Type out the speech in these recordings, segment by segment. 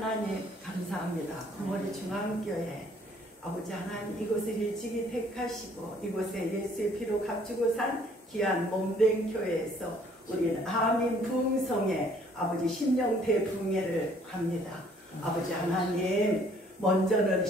하나님 감사합니다. 구모리 중앙교회 아버지 하나님 이곳을 일찍이 택하시고 이곳에 예수의 피로 값주고 산 귀한 몸된 교회에서 우리는 아민 부흥성에 아버지 심령대 붕회를 합니다. 아버지 하나님 먼저는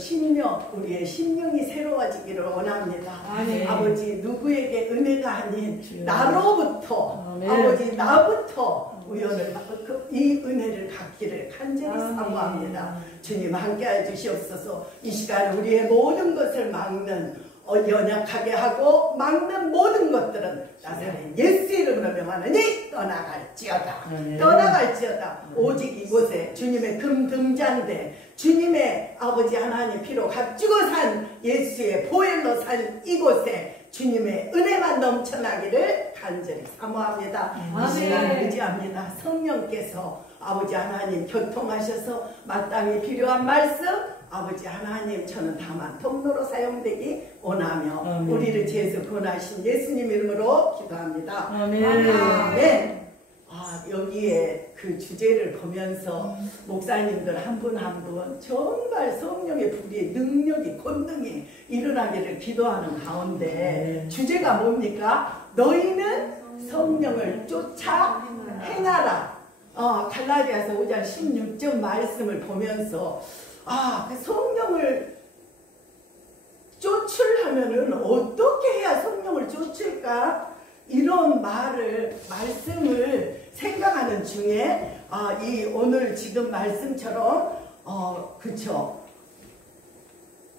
우리의 심령이 새로워지기를 원합니다. 아멘. 아버지 누구에게 은혜가 아닌 나로부터 아버지 나부터 우연을 받고 이 은혜를 갖기를 간절히 사모합니다. 주님 함께해 주시옵소서. 이 시간 우리의 모든 것을 막는 연약하게 하고 막는 모든 것들은 나사렛 예수 이름으로 명하느니 떠나갈지어다. 떠나갈지어다. 오직 이곳에 주님의 금등잔대 주님의 아버지 하나님 피로 값주고 산 예수의 보혈로 산 이곳에 주님의 은혜만 넘쳐나기를 간절히 사모합니다. 이 시간을 의지합니다. 성령께서 아버지 하나님 교통하셔서 마땅히 필요한 말씀 아버지 하나님 저는 다만 통로로 사용되기 원하며 우리를 죄에서 구원하신 예수님 이름으로 기도합니다. 아멘. 아멘. 여기에 그 주제를 보면서 목사님들 한 분 한 분 정말 성령의 불이 능력이 권능이 일어나기를 기도하는 가운데 주제가 뭡니까? 너희는 성령을 쫓아 행하라. 갈라디아서 5장 16절 말씀을 보면서 그 성령을 쫓으려면은 어떻게 해야 성령을 쫓을까? 이런 말씀을 생각하는 중에 이 오늘 지금 말씀처럼 그쵸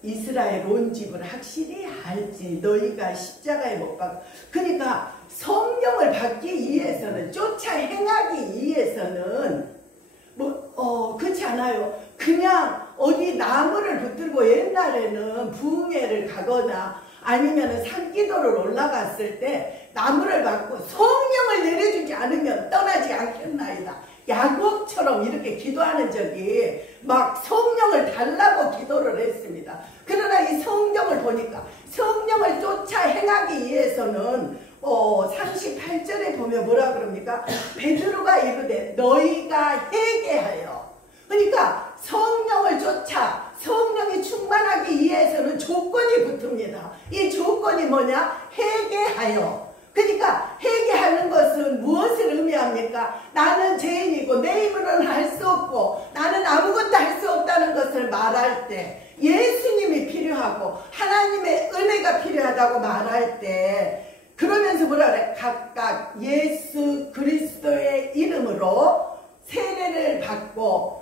이스라엘 온 집을 확실히 알지 너희가 십자가에 못 박고 그러니까 성령을 받기 위해서는 쫓아 행하기 위해서는 그렇지 않아요. 그냥 어디 나무를 붙들고 옛날에는 부흥회를 가거나 아니면 산기도를 올라갔을 때 나무를 받고 성령을 내려주지 않으면 떠나지 않겠나이다. 야곱처럼 이렇게 기도하는 적이 막 성령을 달라고 기도를 했습니다. 그러나 이 성경을 보니까 성령을 쫓아 행하기 위해서는 38절에 보면 뭐라 그럽니까? 베드로가 이르되 너희가 회개하여 그러니까 성령을 쫓아 성령이 충만하기 위해서는 조건이 붙습니다. 이 조건이 뭐냐? 회개하여. 그러니까 회개하는 것은 무엇을 의미합니까? 나는 죄인이고 내 힘으로는 할 수 없고 나는 아무것도 할 수 없다는 것을 말할 때 예수님이 필요하고 하나님의 은혜가 필요하다고 말할 때 그러면서 뭐라 그래? 각각 예수 그리스도의 이름으로 세례를 받고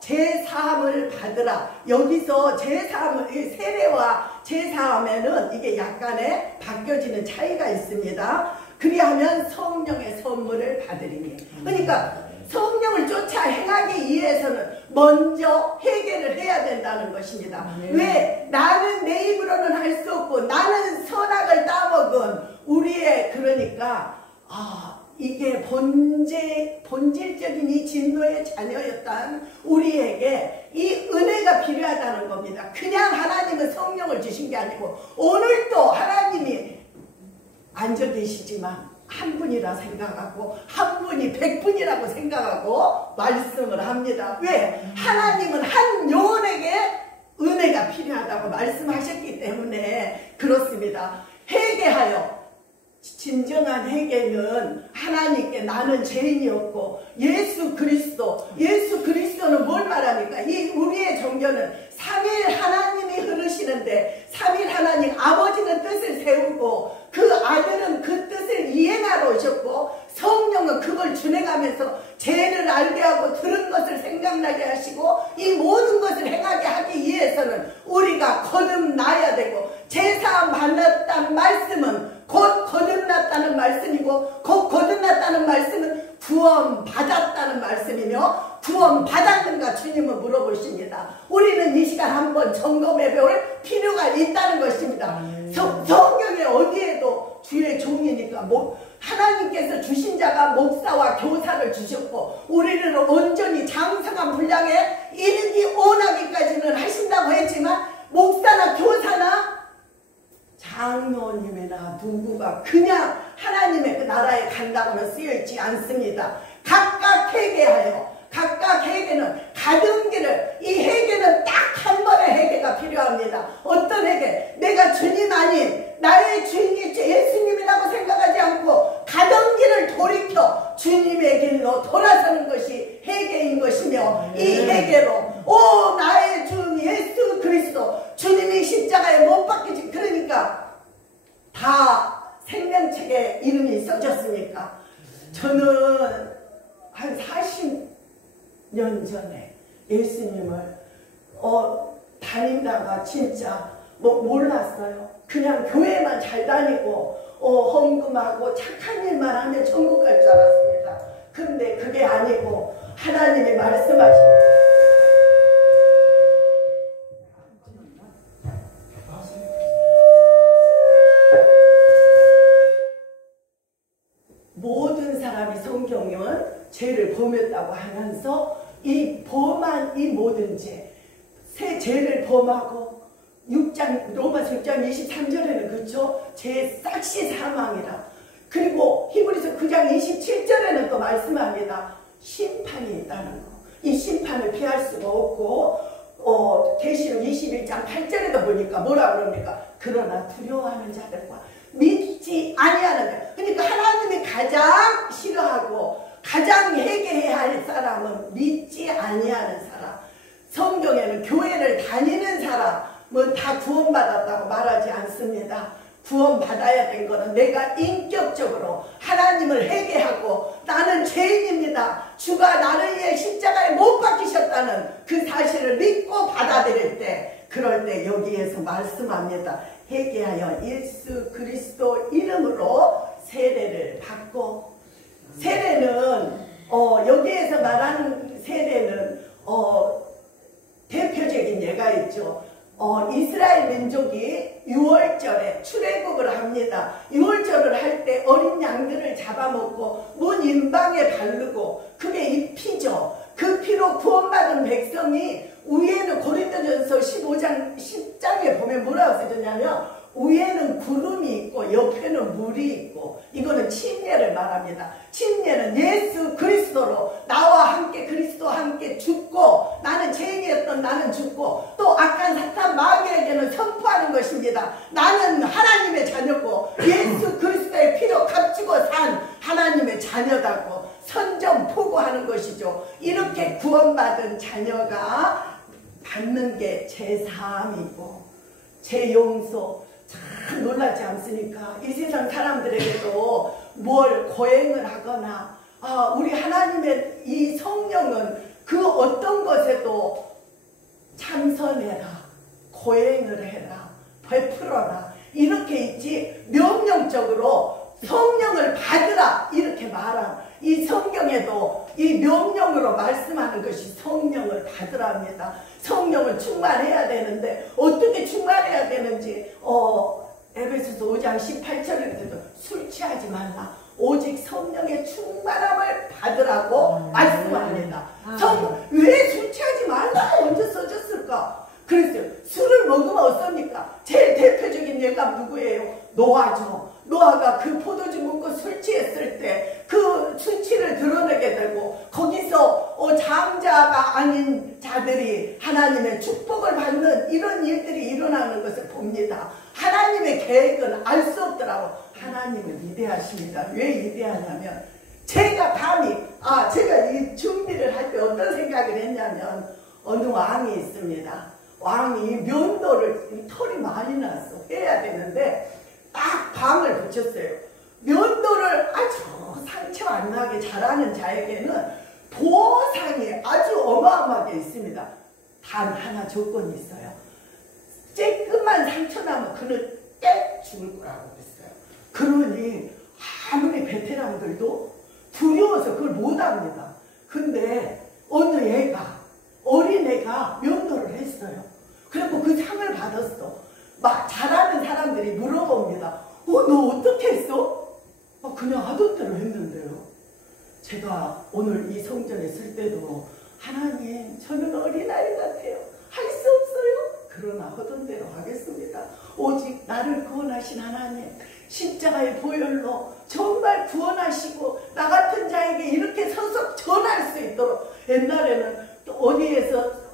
제사함을 받으라. 여기서 제사함을 세례와 제사함에는 이게 약간의 바뀌어지는 차이가 있습니다. 그리하면 성령의 선물을 받으리니. 그러니까 성령을 쫓아 행하기 위해서는 먼저 회개를 해야 된다는 것입니다. 왜? 나는 내 입으로는 할 수 없고 나는 선악을 따먹은 우리의 그러니까 이게 본질적인 이 진노의 자녀였던 우리에게 이 은혜가 필요하다는 겁니다. 그냥 하나님은 성령을 주신 게 아니고 오늘도 하나님이 앉아 계시지만 한 분이라 생각하고 한 분이 100분이라고 생각하고 말씀을 합니다. 왜? 하나님은 한 영혼에게 은혜가 필요하다고 말씀하셨기 때문에 그렇습니다. 회개하여 진정한 회개는 하나님께 나는 죄인이었고 예수 그리스도는 뭘 말합니까? 이 우리의 종교는 삼위일 하나님이 흐르시는데 삼위일 하나님 아버지는 뜻을 세우고 그 아들은 그 뜻을 이행하러 오셨고 성령은 그걸 준행하면서 죄를 알게 하고 들은 것을 생각나게 하시고 이 모든 것을 행하게 하기 위해서는 우리가 거듭나야 되고 제사함 받았다는 말씀은 곧 거듭났다는 말씀이고 곧 거듭났다는 말씀은 구원받았다는 말씀이며 구원받았는가 주님은 물어보십니다. 우리는 이 시간 한번 점검해 볼 필요가 있다는 것입니다. 성경에 어디에도 주의 종이니까 하나님께서 주신 자가 목사와 교사를 주셨고 우리를 온전히 장성한 분량에 이르기 원하기까지는 하신다고 했지만 목사나 교사나 장로님이나 누구가 그냥 하나님의 그 나라에 간다고는 쓰여있지 않습니다. 각각 회개하여 각각 회개 해계는 가던 길을, 이 해계는 딱 한 번의 해계가 필요합니다. 어떤 해계? 내가 주님 아닌 나의 주인이 예수님이라고 생각하지 않고 가던 길을 돌이켜 주님의 길로 돌아서는 것이 해계인 것이며, 이 해계로 나의 주 예수 그리스도 주님이 십자가에 못 박히신, 그러니까 다 생명책에 이름이 써졌으니까. 저는 한 40년 전에 예수님을 다니다가 진짜 몰랐어요. 그냥 교회만 잘 다니고 헌금하고 착한 일만 하면 천국 갈 줄 알았습니다. 근데 그게 아니고 하나님이 말씀하신 모든 사람이 성경은 죄를 범했다고 하면서 이 범한 이 모든 죄를 범하고 6장 로마서 6장 23절에는 그렇죠? 죄 싹시 사망이라. 그리고 히브리서 9장 27절에는 또 말씀합니다. 심판이 있다는 거. 이 심판을 피할 수가 없고 계시록 21장 8절에도 보니까 뭐라 그럽니까? 그러나 두려워하는 자들과 믿지 아니하는 자. 그러니까 하나님이 가장 싫어하고 가장 회개해야 할 사람은 믿지 아니하는 사람. 성경에는 교회를 다니는 사람은 다 구원받았다고 말하지 않습니다. 구원받아야 된 거는 내가 인격적으로 하나님을 회개하고 나는 죄인입니다. 주가 나를 위해 십자가에 못 박히셨다는 그 사실을 믿고 받아들일 때, 그럴 때 여기에서 말씀합니다. 회개하여 예수 그리스도 이름으로 세례를 받고, 세례는 여기에서 말하는 세례는 대표적인 예가 있죠. 이스라엘 민족이 6월절에 출애굽을 합니다. 6월절을 할 때 어린 양들을 잡아먹고 문 인방에 바르고 그게 이 피죠. 그 피로 구원받은 백성이 위에는 고린도전서 15장 10장에 보면 뭐라고 써졌냐면 위에는 구름이 있고 옆에는 물이 있고, 이거는 침례를 말합니다. 침례는 예수 그리스도로 나와 함께 그리스도와 함께 죽고, 나는 죄인이었던 나는 죽고, 또 악한 사탄 마귀에게는 선포하는 것입니다. 나는 하나님의 자녀고 예수 그리스도의 피로 값주고 산 하나님의 자녀다고 선전포고하는 것이죠. 이렇게 구원받은 자녀가 받는 게 제3이고 제 용서. 참 놀랍지 않습니까? 이 세상 사람들에게도 뭘 고행을 하거나 우리 하나님의 이 성령은 그 어떤 것에도 참선해라, 고행을 해라, 베풀어라 이렇게 있지, 명령적으로 성령을 받으라 이렇게 말한 이 성경에도 이 명령으로 말씀하는 것이 성령을 받으랍니다. 성령을 충만해야 되는데 어떻게 충만해야 되는지 에베소서 5장 18절에도 술 취하지 말라, 오직 성령의 충만함을 받으라고 말씀합니다. 왜 술 취하지 말라 언제 써졌을까? 그랬어요. 술을 먹으면 어떻습니까? 제일 대표적인 예가 누구예요? 노아죠. 노아가 그 포도주 먹고 술 취했을 때 그 수치를 드러내게 되고, 거기서 장자가 아닌 자들이 하나님의 축복을 받는 이런 일들이 일어나는 것을 봅니다. 하나님의 계획은 알 수 없더라고. 하나님은 위대하십니다. 왜 위대하냐면, 제가 감히 제가 이 준비를 할 때 어떤 생각을 했냐면, 어느 왕이 있습니다. 왕이 면도를, 털이 많이 났어, 해야 되는데 딱 방을 붙였어요. 면도를 아주 상처 안 나게 잘하는 자에게는 보상이 아주 어마어마하게 있습니다. 단 하나 조건이 있어요. 조금만 상처 나면 그는 떼 죽을 거라고 그랬어요. 그러니 아무리 베테랑들도 두려워서 그걸 못합니다. 근데 어느 애가, 어린애가 면도를 했어요. 그리고 그 상을 받았어. 막 잘하는 사람들이 물어봅니다. 너 어떻게 했어? 그냥 하던 대로 했는데요. 제가 오늘 이 성전에 쓸 때도, 하나님 저는 어린아이 같아요. 할 수 없어요. 그러나 하던 대로 하겠습니다. 오직 나를 구원하신 하나님, 십자가의 보혈로 정말 구원하시고 나 같은 자에게 이렇게 서서 전할 수 있도록, 옛날에는 어디에서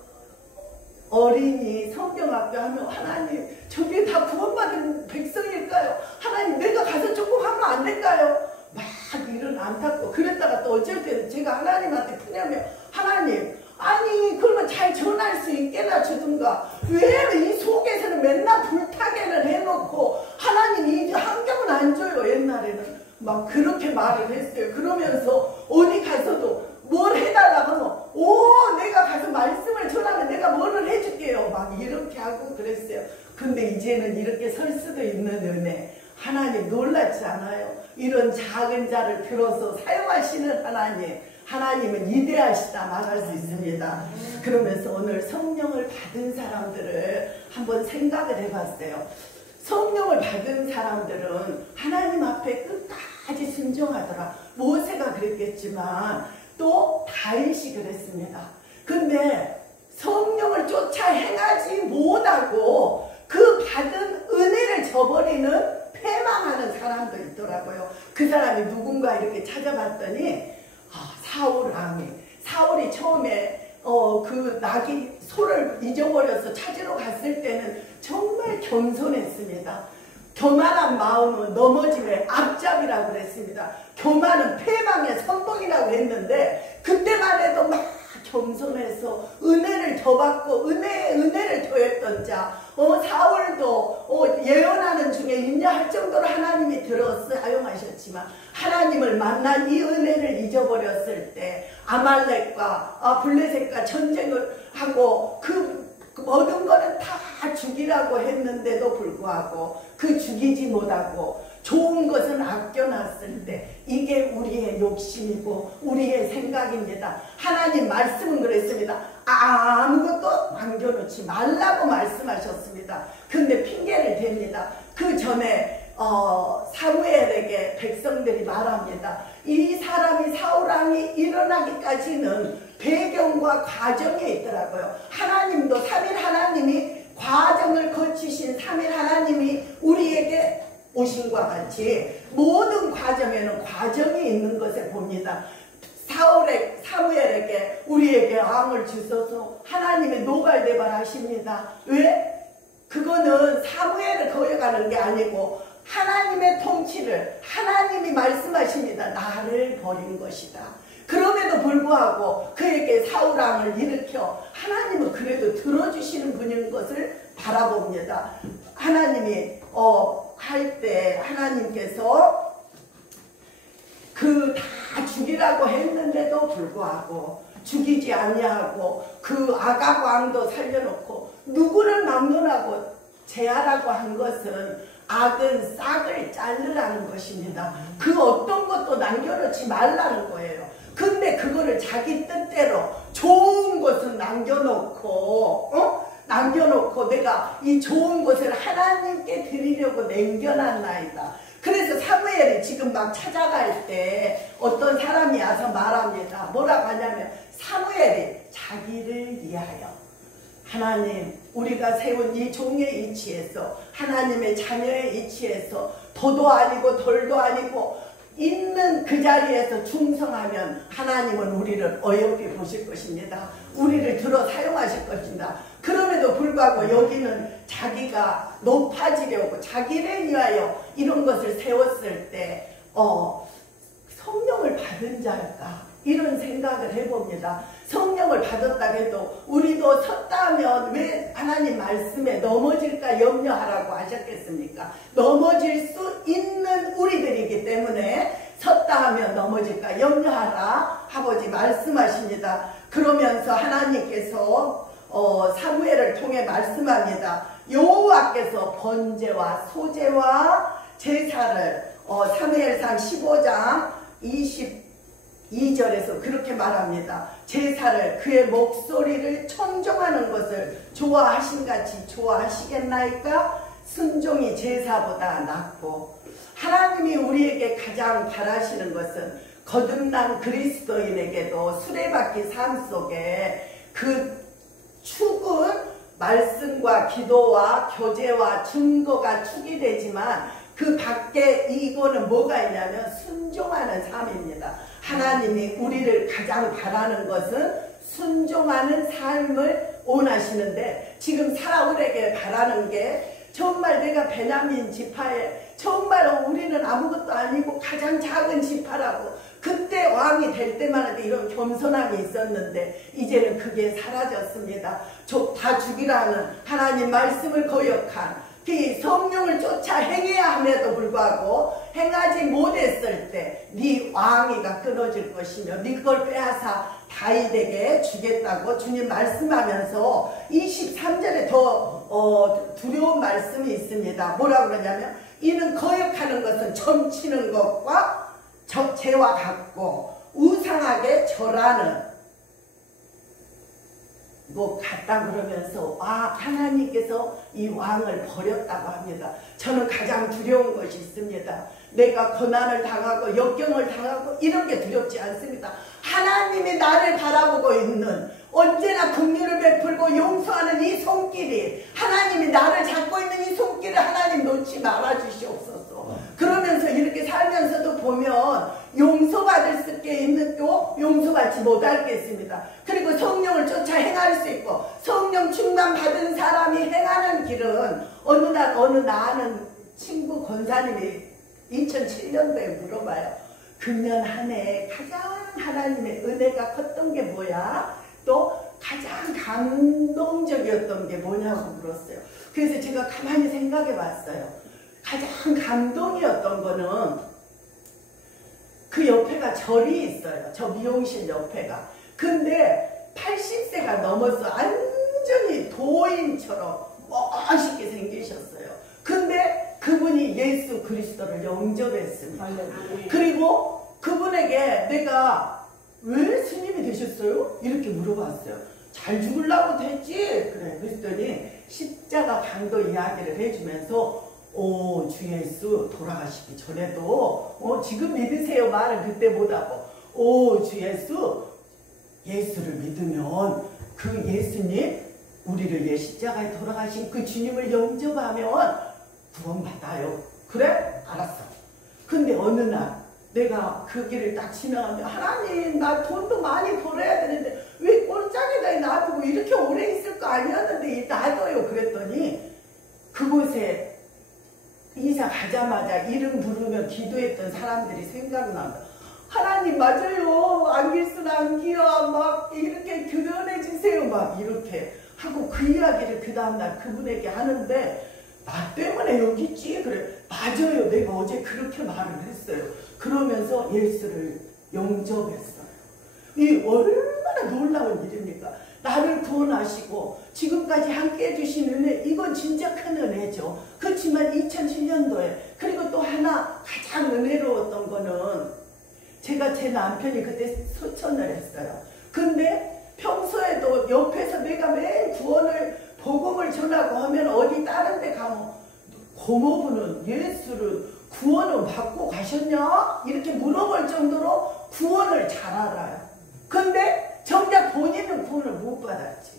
어린이 성경학교 하면 하나님 저게 다 구원받은 백성일까요? 하나님 내가 가서 조금 하면 안 될까요? 막 이런 안타깝고 그랬다가 또 어쩔 때는 제가 하나님한테 푸냐면 하나님 아니 그러면 잘 전할 수 있게나 주든가 왜 이 속에서는 맨날 불타게는 해놓고 하나님 이 환경은 안 줘요. 옛날에는 막 그렇게 말을 했어요. 그러면서 어디 가서도 뭘 해달라고 하면 내가 가서 말씀을 전하면 내가 뭐를 해줄게요. 막 이렇게 하고 그랬어요. 근데 이제는 이렇게 설 수도 있는 은혜 하나님 놀랍지 않아요? 이런 작은 자를 들어서 사용하시는 하나님은 이대하시다 말할 수 있습니다. 그러면서 오늘 성령을 받은 사람들을 한번 생각을 해봤어요. 성령을 받은 사람들은 하나님 앞에 끝까지 순종하더라. 모세가 그랬겠지만 또 다윗이 그랬습니다. 근데 성령을 쫓아 행하지 못하고 그 받은 은혜를 저버리는 패망하는 사람도 있더라고요. 그 사람이 누군가 이렇게 찾아봤더니 사울이 처음에 그 나귀 소를 잊어버려서 찾으러 갔을 때는 정말 겸손했습니다. 교만한 마음은 넘어짐의 앞잡이라고 그랬습니다. 교만은 패망의 선봉이라고 했는데 그때만 해도 막 겸손해서 은혜를 더 받고 은혜를 더했던 자 사울도 예언하는 중에 인자할 정도로 하나님이 들어 사용하셨지만 하나님을 만난 이 은혜를 잊어버렸을 때 아말렉과 블레셋과 전쟁을 하고 그 모든 거는 다 죽이라고 했는데도 불구하고 그 죽이지 못하고 좋은 것은 아껴놨을 때 이게 우리의 욕심이고 우리의 생각입니다. 하나님 말씀은 그랬습니다. 아무것도 남겨놓지 말라고 말씀하셨습니다. 근데 핑계를 댑니다. 그 전에 사무엘에게 백성들이 말합니다. 이 사람이 사울왕이 일어나기까지는 배경과 과정에 있더라고요. 하나님도 3일 하나님이 과정을 거치신 3일 하나님이 우리에게 오신과 같이 모든 과정에는 과정이 있는 것을 봅니다. 사무엘에게 우리에게 왕을 주셔서 하나님의 노발대발 하십니다. 왜? 그거는 사무엘을 거역하는 게 아니고 하나님의 통치를 하나님이 말씀하십니다. 나를 버린 것이다. 그럼에도 불구하고 그에게 사울왕을 일으켜 하나님은 그래도 들어주시는 분인 것을 바라봅니다. 하나님이 할 때 하나님께서 그 다 죽이라고 했는데도 불구하고 죽이지 아니하고 그 아각 왕도 살려놓고 누구를 막론하고 제하라고 한 것은 악은 싹을 자르라는 것입니다. 그 어떤 것도 남겨놓지 말라는 거예요. 근데 그거를 자기 뜻대로 좋은 것은 남겨놓고 내가 이 좋은 것을 하나님께 드리려고 남겨놨나이다. 그래서 사무엘이 지금 막 찾아갈 때 어떤 사람이 와서 말합니다. 뭐라고 하냐면 사무엘이 자기를 위하여 하나님 우리가 세운 이 종의 이치에서 하나님의 자녀의 이치에서 도도 아니고 덜도 아니고 있는 그 자리에서 충성하면 하나님은 우리를 어여삐 보실 것입니다. 우리를 들어 사용하실 것입니다. 그럼에도 불구하고 여기는 자기가 높아지려고 자기를 위하여 이런 것을 세웠을 때 성령을 받은 자일까? 이런 생각을 해봅니다. 성령을 받았다 해도 우리도 섰다 하면 왜 하나님 말씀에 넘어질까 염려하라고 하셨겠습니까? 넘어질 수 있는 우리들이기 때문에 섰다 하면 넘어질까 염려하라 아버지 말씀하십니다. 그러면서 하나님께서 사무엘을 통해 말씀합니다. 여호와께서 번제와 소제와 제사를 사무엘상 15장 22절에서 그렇게 말합니다. 제사를 그의 목소리를 청종하는 것을 좋아하신같이 좋아하시겠나이까? 순종이 제사보다 낫고 하나님이 우리에게 가장 바라시는 것은 거듭난 그리스도인에게도 수레바퀴 삶 속에 그 축은 말씀과 기도와 교제와 증거가 축이 되지만 그 밖에 이거는 뭐가 있냐면 순종하는 삶입니다. 하나님이 우리를 가장 바라는 것은 순종하는 삶을 원하시는데 지금 사울에게 바라는 게 정말 내가 베냐민 지파에 정말 우리는 아무것도 아니고 가장 작은 지파라고 그때 왕이 될 때만 해도 이런 겸손함이 있었는데 이제는 그게 사라졌습니다. 다 죽이라는 하나님 말씀을 거역한 그 성령을 쫓아 행해야 함에도 불구하고 행하지 못했을 때 네 왕위가 끊어질 것이며 네 걸 빼앗아 다윗에게 주겠다고 주님 말씀하면서 23절에 더 두려운 말씀이 있습니다. 뭐라고 그러냐면 이는 거역하는 것은 점치는 것과 죄와 같고 우상하게 절하는 같다 그러면서 하나님께서 이 왕을 버렸다고 합니다. 저는 가장 두려운 것이 있습니다. 내가 고난을 당하고 역경을 당하고 이런 게 두렵지 않습니다. 하나님이 나를 바라보고 있는 언제나 긍휼을 베풀고 용서하는 이 손길이 하나님이 나를 잡고 있는 이 손길을 하나님 놓지 말아 주시옵소서. 그러면서 이렇게 살면서도 보면 용서받을 수 있는 또 용서받지 못할 게 있습니다. 그리고 성령을 쫓아 행할 수 있고 성령 충만 받은 사람이 행하는 길은 어느 나는 친구 권사님이 2007년도에 물어봐요. 금년 한 해 가장 하나님의 은혜가 컸던 게 뭐야? 또 가장 감동적이었던 게 뭐냐고 물었어요. 그래서 제가 가만히 생각해 봤어요. 가장 감동이었던 거는 그 옆에가 절이 있어요. 저 미용실 옆에가. 근데 80세가 넘어서 완전히 도인처럼 멋있게 생기셨어요. 근데 그분이 예수 그리스도를 영접했습니다. 그리고 그분에게 내가 왜 스님이 되셨어요? 이렇게 물어봤어요. 잘 죽으려고 됐지? 그래. 그랬더니 십자가 강도 이야기를 해주면서 주 예수 돌아가시기 전에도 지금 믿으세요 말은 그때 못하고 주 예수를 믿으면 그 예수님 우리를 위해 십자가에 돌아가신 그 주님을 영접하면 구원받아요. 그래? 알았어. 근데 어느 날 내가 그 길을 딱 지나가면 하나님 나 돈도 많이 벌어야 되는데 왜 꼴짝에다 놔두고 이렇게 오래 있을 거 아니었는데 놔둬요. 그랬더니 그곳에 이사 가자마자 이름 부르며 기도했던 사람들이 생각난다. 하나님 맞아요. 안길수는 안기야. 막 이렇게 드러내 주세요. 막 이렇게 하고 그 이야기를 그 다음날 그분에게 하는데 나 때문에 여기 있지? 그래. 맞아요. 내가 어제 그렇게 말을 했어요. 그러면서 예수를 영접했어요. 이 얼마나 놀라운 일입니까? 나를 구원하시고 지금까지 함께 해주신 은혜, 이건 진짜 큰 은혜죠. 그렇지만 2007년도에 그리고 또 하나 가장 은혜로웠던 거는 제가 제 남편이 그때 소천을 했어요. 근데 평소에도 옆에서 내가 매일 구원을 복음을 전하고 하면 어디 다른 데 가면 고모부는 예수를 구원을 받고 가셨냐? 이렇게 물어볼 정도로 구원을 잘 알아요. 근데 정작 본인은 구원을 못 받았지.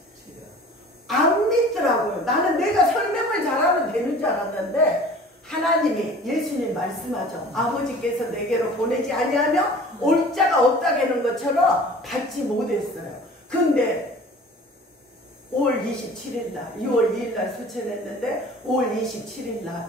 안 믿더라고요. 나는 내가 설명을 잘하면 되는 줄 알았는데 하나님이 예수님 말씀하죠. 아버지께서 내게로 보내지 아니하면 올 자가 없다는 것처럼 받지 못했어요. 근데 5월 27일 날 6월 2일 날 수천했는데 5월 27일 날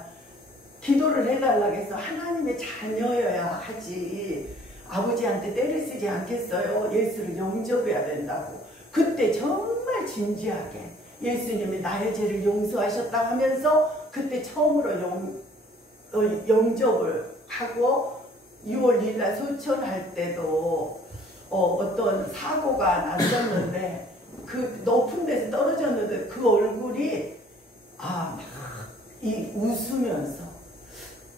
기도를 해달라고 해서 하나님의 자녀여야 하지 아버지한테 때를 쓰지 않겠어요. 예수를 영접해야 된다고. 그때 정말 진지하게 예수님이 나의 죄를 용서하셨다고 하면서 그때 처음으로 영접을 하고 6월 2일 날 소천할 때도 어떤 사고가 났었는데 그 높은 데서 떨어졌는데 그 얼굴이 이 웃으면서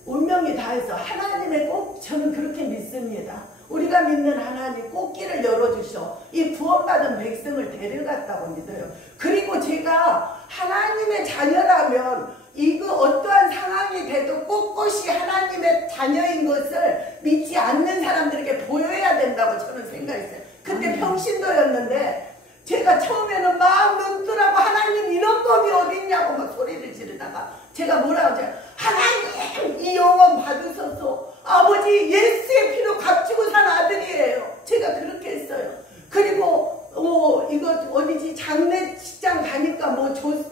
운명이 다해서 하나님의 꼭 저는 그렇게 믿습니다. 우리가 믿는 하나님 꼭 길을 열어주셔 이 구원받은 백성을 데려갔다고 믿어요. 그리고 제가 하나님의 자녀라면 이거 어떠한 상황이 돼도 꼿꼿이 하나님의 자녀인 것을 믿지 않는 사람들에게 보여야 된다고 저는 생각했어요. 그때 평신도였는데 제가 처음에는 막 눈뜨라고 하나님 이런 법이 어딨냐고 막 소리를 지르다가 제가 뭐라고 하죠? 하나님 이 영혼 받으셔서 아버지 예수의 피로 값주고 산 아들이에요. 제가 그렇게 했어요. 그리고 이거 어디지 장례식장 가니까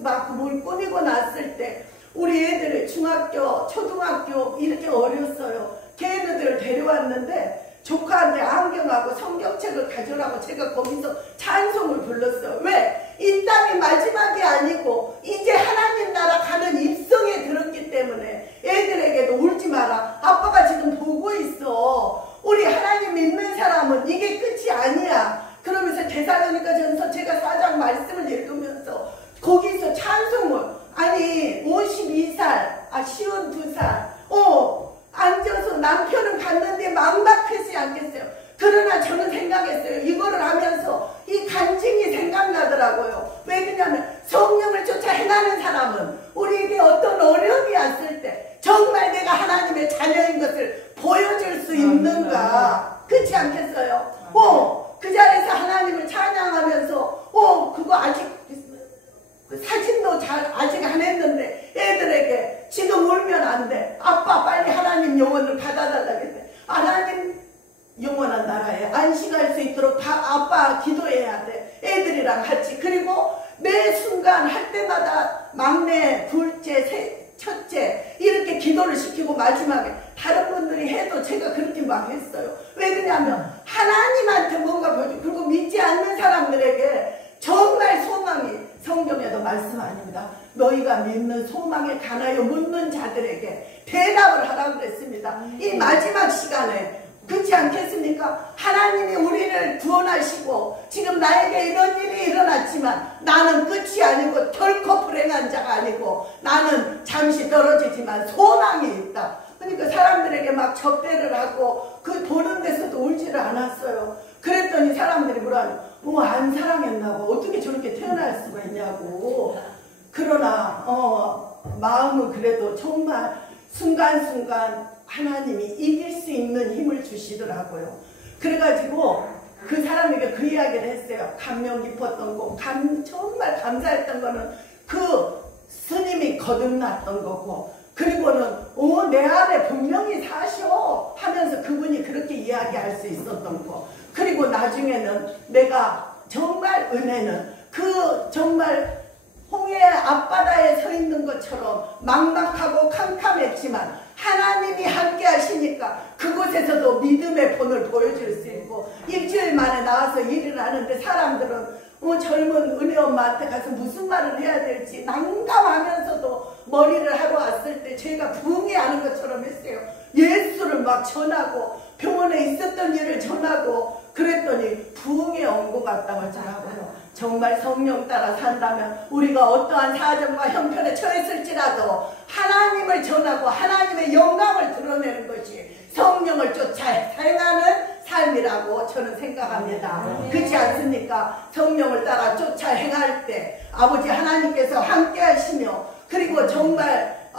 막 뭘 꾸미고 났을 때 우리 애들 중학교, 초등학교 이렇게 어렸어요. 걔네들을 데려왔는데 조카한테 안경하고 성경책을 가져라고 제가 거기서 찬송을 불렀어요. 왜? 이 땅이 마지막이 아니고 이제 하나님 나라 가는 입성에 들었기 때문에 애들에게도 울지 마라. 아빠가 지금 보고 있어. 우리 하나님 믿는 사람은 이게 끝이 아니야. 그러면서 데살로니가전서 제가 4장 말씀을 읽으면서 거기서 찬송을 아니 52살 52살 앉아서 남편은 갔는데 막막하지 않겠어요. 그러나 저는 생각했어요. 이거를 하면서 이 간증이 생각나더라고요. 왜 그러냐면 성령을 쫓아 행하는 사람은 우리에게 어떤 어려움이 왔을 때 정말 내가 하나님의 자녀인 것을 보여줄 수 있는가. 그렇지 않겠어요? 그 자리에서 하나님을 찬양하면서 그거 아직 사진도 아직 안 했는데 애들에게 지금 울면 안 돼. 아빠 빨리 하나님 영혼을 받아달라겠대. 하나님 영원한 나라에 안식할 수 있도록 아빠 기도해야 돼. 애들이랑 같이. 그리고 매 순간 할 때마다 막내, 둘째, 첫째 이렇게 기도를 시키고 마지막에 다른 분들이 해도 제가 그렇게 막 했어요. 왜 그러냐면 하나님한테 뭔가 보여줘. 그리고 믿지 않는 사람들에게 정말 소망이 성경에도 말씀 아닙니다. 너희가 믿는 소망에 관하여 묻는 자들에게 대답을 하라고 그랬습니다. 이 마지막 시간에 그렇지 않겠습니까? 하나님이 우리를 구원하시고 지금 나에게 이런 일이 일어났지만 나는 끝이 아니고 결코 불행한 자가 아니고 나는 잠시 떨어지지만 소망이 있다. 그러니까 사람들에게 막 접대를 하고 그 보는 데서도 울지를 않았어요. 그랬더니 사람들이 뭐라냐, 안 사랑했나 봐. 어떻게 저렇게 태어날 수가 있냐고. 그러나 마음은 그래도 정말 순간순간 하나님이 이길 수 있는 힘을 주시더라고요. 그래가지고 그 사람에게 그 이야기를 했어요. 감명 깊었던 거, 정말 감사했던 거는 그 스님이 거듭났던 거고, 그리고는 내 안에 분명히 사셔 하면서 그분이 그렇게 이야기할 수 있었던 거. 그리고 나중에는 내가 정말 은혜는 그 정말 홍해 앞바다에 서 있는 것처럼 막막하고 캄캄했지만 하나님이 함께 하시니까 그곳에서도 믿음의 본을 보여줄 수 있고, 일주일 만에 나와서 일을 하는데 사람들은 젊은 은혜 엄마한테 가서 무슨 말을 해야 될지 난감하면서도 머리를 하러 왔을 때 제가 부흥회하는 것처럼 했어요. 예수를 막 전하고 병원에 있었던 일을 전하고 그랬더니 부흥회 온 것 같다고 하더라고요. 정말 성령 따라 산다면 우리가 어떠한 사정과 형편에 처했을지라도 하나님을 전하고 하나님의 영광을 드러내는 것이 성령을 쫓아 행하는 삶이라고 저는 생각합니다. 그렇지 않습니까? 성령을 따라 쫓아 행할 때 아버지 하나님께서 함께 하시며, 그리고 정말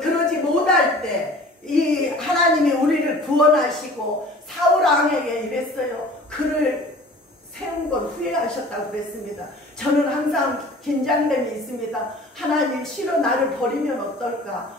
그러지 못할 때 이 하나님이 우리를 구원하시고 사울 왕에게 이랬어요. 그를 세운 건 후회하셨다고 그랬습니다. 저는 항상 긴장됨이 있습니다. 하나님 싫어 나를 버리면 어떨까?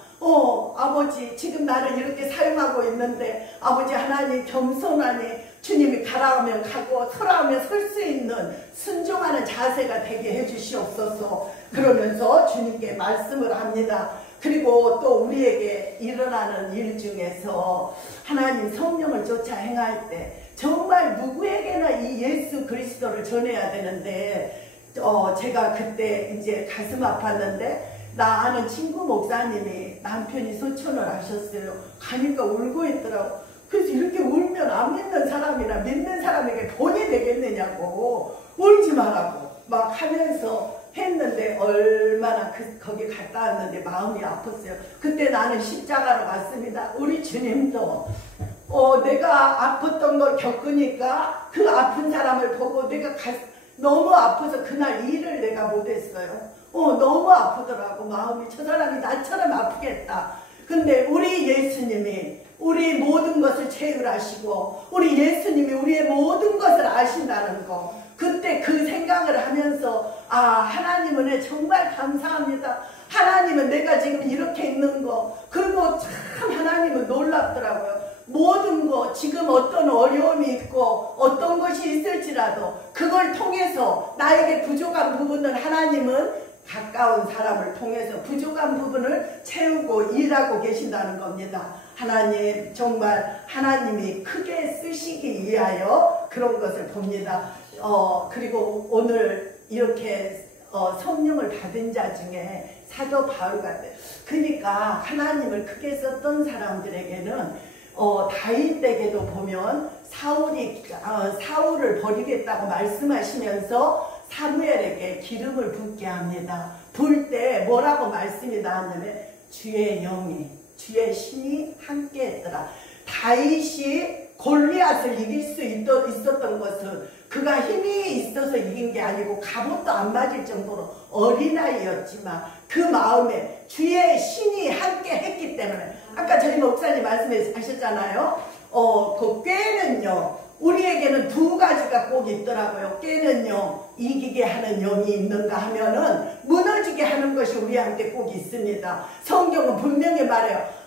아버지 지금 나를 이렇게 사용하고 있는데 아버지 하나님 겸손하니 주님이 가라하면 가고 서라하면 설 수 있는 순종하는 자세가 되게 해주시옵소서. 그러면서 주님께 말씀을 합니다. 그리고 또 우리에게 일어나는 일 중에서 하나님 성령을 쫓아 행할 때 정말 누구에게나 이 예수 그리스도를 전해야 되는데 제가 그때 이제 가슴 아팠는데 나 아는 친구 목사님이 남편이 소천을 하셨어요. 가니까 울고 있더라고. 그래서 이렇게 울면 안 믿는 사람이나 믿는 사람에게 본이 되겠느냐고 울지 말라고 막 하면서 했는데 얼마나 거기 갔다 왔는데 마음이 아팠어요. 그때 나는 십자가로 갔습니다. 우리 주님도 내가 아팠던 걸 겪으니까 그 아픈 사람을 보고 내가 너무 아파서 그날 일을 내가 못했어요. 너무 아프더라고. 마음이 저 사람이 나처럼 아프겠다. 근데 우리 예수님이 우리 모든 것을 체휼하시고 우리 예수님이 우리의 모든 것을 아신다는 거, 그때 그 생각을 하면서 하나님 은혜 정말 감사합니다. 하나님은 내가 지금 이렇게 있는 거, 그리고 참 하나님은 놀랍더라고요. 모든 것, 지금 어떤 어려움이 있고 어떤 것이 있을지라도 그걸 통해서 나에게 부족한 부분을 하나님은 가까운 사람을 통해서 부족한 부분을 채우고 일하고 계신다는 겁니다. 하나님, 정말 하나님이 크게 쓰시기 위하여 그런 것을 봅니다. 그리고 오늘 이렇게 성령을 받은 자 중에 사도 바울 같아요. 그러니까 하나님을 크게 썼던 사람들에게는 다윗에게도 보면 사울을 버리겠다고 말씀하시면서 사무엘에게 기름을 붓게 합니다. 불 때 뭐라고 말씀이 나왔냐면 주의 영이, 주의 신이 함께 했더라. 다윗이 골리앗을 이길 수 있었던 것은 그가 힘이 있어서 이긴 게 아니고 갑옷도 안 맞을 정도로 어린아이였지만 그 마음에 주의 신이 함께 했기 때문에, 아까 저희 목사님 말씀하셨잖아요. 그 꾀는요, 우리에게는 두 가지가 꼭 있더라고요. 꾀는요, 이기게 하는 영이 있는가 하면은 무너지게 하는 것이 우리한테 꼭 있습니다. 성경은 분명히 말해요.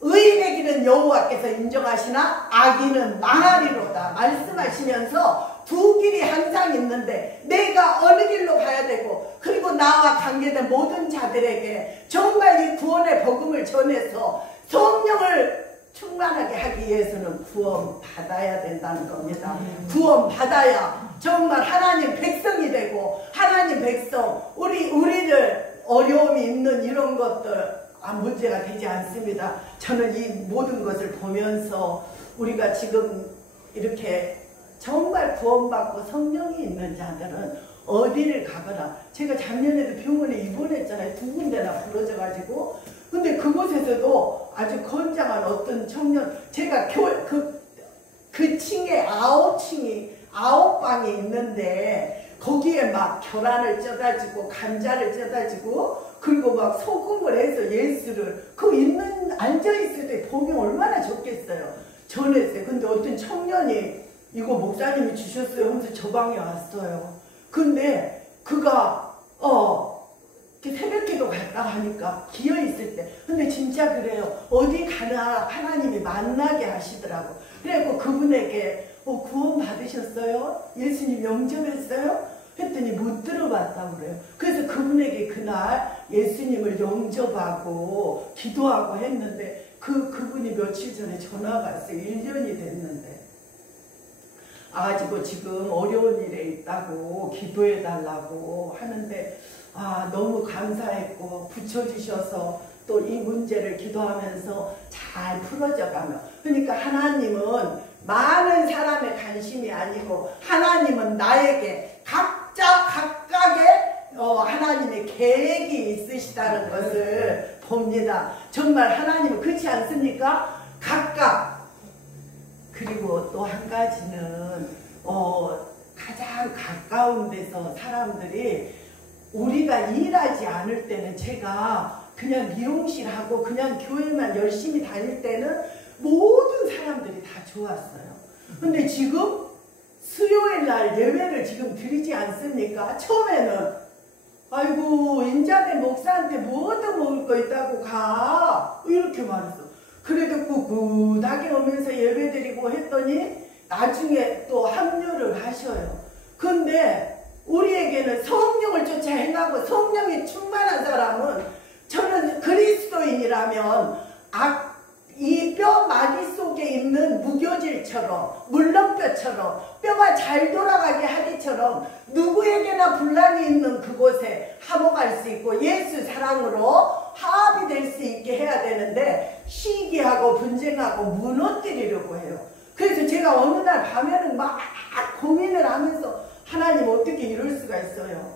의인의 길은 여호와께서 인정하시나 악인은 망하리로다 말씀하시면서 두 길이 항상 있는데 내가 어느 길로 가야 되고, 그리고 나와 관계된 모든 자들에게 정말 이 구원의 복음을 전해서 성령을 충만하게 하기 위해서는 구원 받아야 된다는 겁니다. 구원 받아야 정말 하나님 백성이 되고, 하나님 백성, 우리를 어려움이 있는 이런 것들 문제가 되지 않습니다. 저는 이 모든 것을 보면서 우리가 지금 이렇게 정말 구원받고 성령이 있는 자들은 어디를 가거나, 제가 작년에도 병원에 입원했잖아요. 2군데나 부러져가지고. 근데 그곳에서도 아주 건장한 어떤 청년, 제가 그 층에 9방이 있는데 거기에 막 계란을 쪄다지고 감자를 쪄다지고 그리고 막 소금을 해서 예수를 앉아있을 때 보면 얼마나 좋겠어요. 전했어요. 근데 어떤 청년이 이거 목사님이 주셨어요 하면서 저 방에 왔어요. 근데 그가 새벽기도 갔다 하니까 기어있을 때, 근데 진짜 그래요. 어디 가나 하나님이 만나게 하시더라고. 그래갖고 그분에게 구원 받으셨어요? 예수님 영접했어요? 했더니 못 들어봤다고 그래요. 그래서 그분에게 그날 예수님을 영접하고 기도하고 했는데 그분이 며칠 전에 전화가 왔어요. 1년이 됐는데 지금 어려운 일에 있다고 기도해달라고 하는데, 너무 감사했고 붙여주셔서 또 이 문제를 기도하면서 잘 풀어져 가며, 그러니까 하나님은 많은 사람의 관심이 아니고 하나님은 나에게 각각의 하나님의 계획이 있으시다는 것을 봅니다. 정말 하나님은 그렇지 않습니까? 각각. 그리고 또 한 가지는 가장 가까운 데서 사람들이, 우리가 일하지 않을 때는, 제가 그냥 미용실하고 그냥 교회만 열심히 다닐 때는 모든 사람들이 다 좋았어요. 근데 지금 수요일 날 예배를 지금 드리지 않습니까? 처음에는 아이고 인자네 목사한테 뭐 얻어 먹을 거 있다고 가, 이렇게 말했어. 그래도 꿋꿋하게 오면서 예배 드리고 했더니 나중에 또 합류를 하셔요. 근데 우리에게는 성령을 쫓아 행하고 성령이 충만한 사람은, 저는 그리스도인이라면 이 뼈 마디 속에 있는 무교질처럼, 물렁뼈처럼 뼈가 잘 돌아가게 하기처럼 누구에게나 분란이 있는 그곳에 화목할 수 있고 예수 사랑으로 화합이 될 수 있게 해야 되는데, 시기하고 분쟁하고 무너뜨리려고 해요. 그래서 제가 어느 날 밤에는 막 고민을 하면서 하나님 어떻게 이럴 수가 있어요.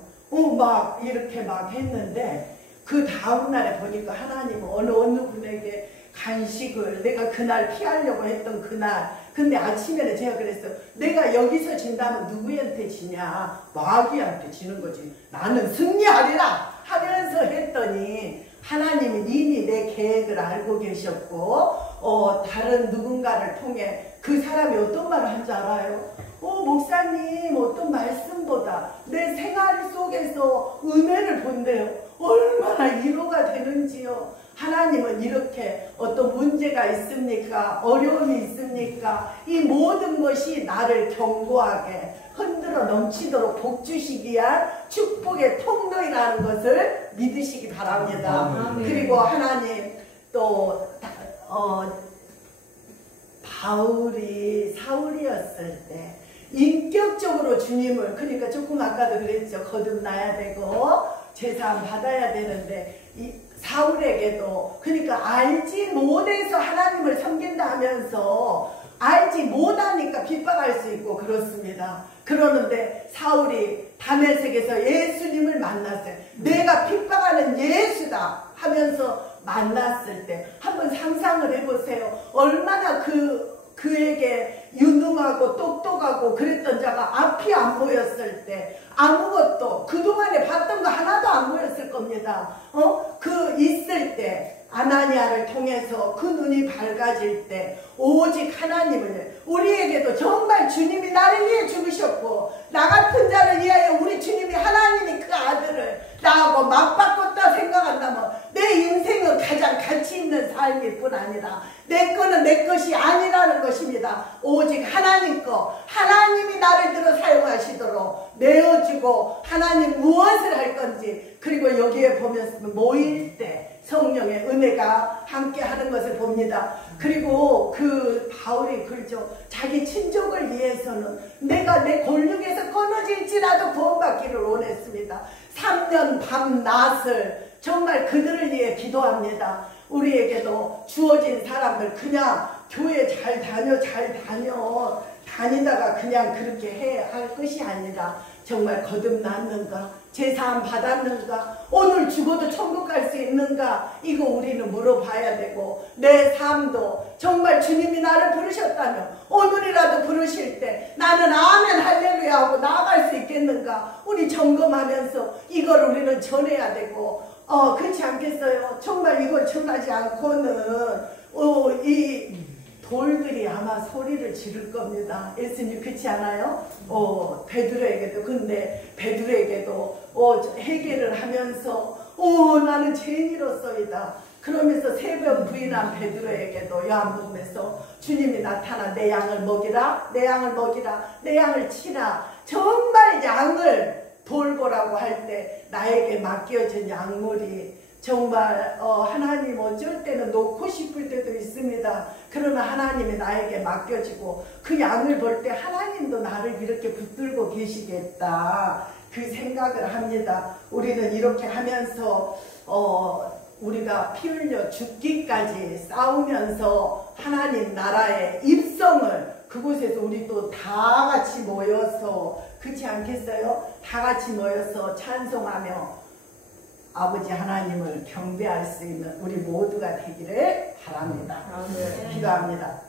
막 이렇게 막 했는데, 그 다음날에 보니까 하나님은 어느 분에게 간식을, 내가 그날 피하려고 했던 그날, 근데 아침에는 제가 그랬어요. 내가 여기서 진다면 누구한테 지냐? 마귀한테 지는 거지. 나는 승리하리라 하면서 했더니 하나님이 이미 내 계획을 알고 계셨고, 다른 누군가를 통해 그 사람이 어떤 말을 한 줄 알아요? 목사님 어떤 말씀보다 내 생활 속에서 은혜를 본대요. 얼마나 위로가 되는지요? 하나님은 이렇게 어떤 문제가 있습니까? 어려움이 있습니까? 이 모든 것이 나를 견고하게 흔들어 넘치도록 복 주시기 위한 축복의 통로이라는 것을 믿으시기 바랍니다. 그리고 하나님 또 바울이 사울이었을 때 인격적으로 주님을, 그러니까 조금 아까도 그랬죠. 거듭나야 되고 제사함 받아야 되는데 이 사울에게도, 그러니까 알지 못해서 하나님을 섬긴다 하면서 알지 못하니까 핍박할 수 있고 그렇습니다. 그러는데 사울이 다메섹에서 예수님을 만났어요. 내가 핍박하는 예수다 하면서 만났을 때 한번 상상을 해보세요. 얼마나 그에게 유능하고 똑똑하고 그랬던 자가 앞이 안 보였을 때, 아무것도 그동안에 봤던 거 하나도 안 보였을 겁니다. 그 있을 때 아나니아를 통해서 그 눈이 밝아질 때 오직 하나님을, 우리에게도 정말 주님이 나를 위해 죽으셨고 나 같은 자를 위하여 우리 주님이, 하나님이 그 아들을 나하고 맞바꿨다 생각한다면 내 인생은 가장 가치 있는 삶일 뿐 아니라 내 거는 내 것이 아니라는 것입니다. 오직 하나님 거, 하나님이 나를 들어 사용하시도록 내어주고 하나님 무엇을 할 건지, 그리고 여기에 보면 모일 때 성령의 은혜가 함께 하는 것을 봅니다. 그리고 그 바울이 그러죠. 자기 친족을 위해서는 내가 내 골육에서 끊어질지라도 구원받기를 원했습니다. 3년 밤낮을 정말 그들을 위해 기도합니다. 우리에게도 주어진 사람들 그냥 교회 잘 다니다가 그냥 그렇게 해야 할 것이 아니라 정말 거듭났는가, 제사함 받았는가, 오늘 죽어도 천국 갈 수 있는가, 이거 우리는 물어봐야 되고, 내 삶도 정말 주님이 나를 부르셨다면 오늘이라도 부르실 때 나는 아멘 할렐루야 하고 나아갈 수 있겠는가, 우리 점검하면서 이걸 우리는 전해야 되고, 그렇지 않겠어요? 정말 이걸 전하지 않고는 이 돌들이 아마 소리를 지를 겁니다. 예수님 그렇지 않아요? 베드로에게도, 근데 베드로에게도 회개를 하면서 나는 죄인이로소이다 그러면서 3번 부인한 베드로에게도 요한복음에서 주님이 나타나 내 양을 먹이라, 내 양을 먹이라, 내 양을 치라. 정말 양을 돌보라고 할 때 나에게 맡겨진 양물이 정말 하나님 어쩔 때는 놓고 싶을 때도 있습니다. 그러나 하나님이 나에게 맡겨지고 그 양을 볼 때 하나님도 나를 이렇게 붙들고 계시겠다 그 생각을 합니다. 우리는 이렇게 하면서 우리가 피 흘려 죽기까지 싸우면서 하나님 나라의 입성을 그곳에서 우리 또 다 같이 모여서, 그렇지 않겠어요? 다 같이 모여서 찬송하며 아버지 하나님을 경배할 수 있는 우리 모두가 되기를 바랍니다. 기도합니다.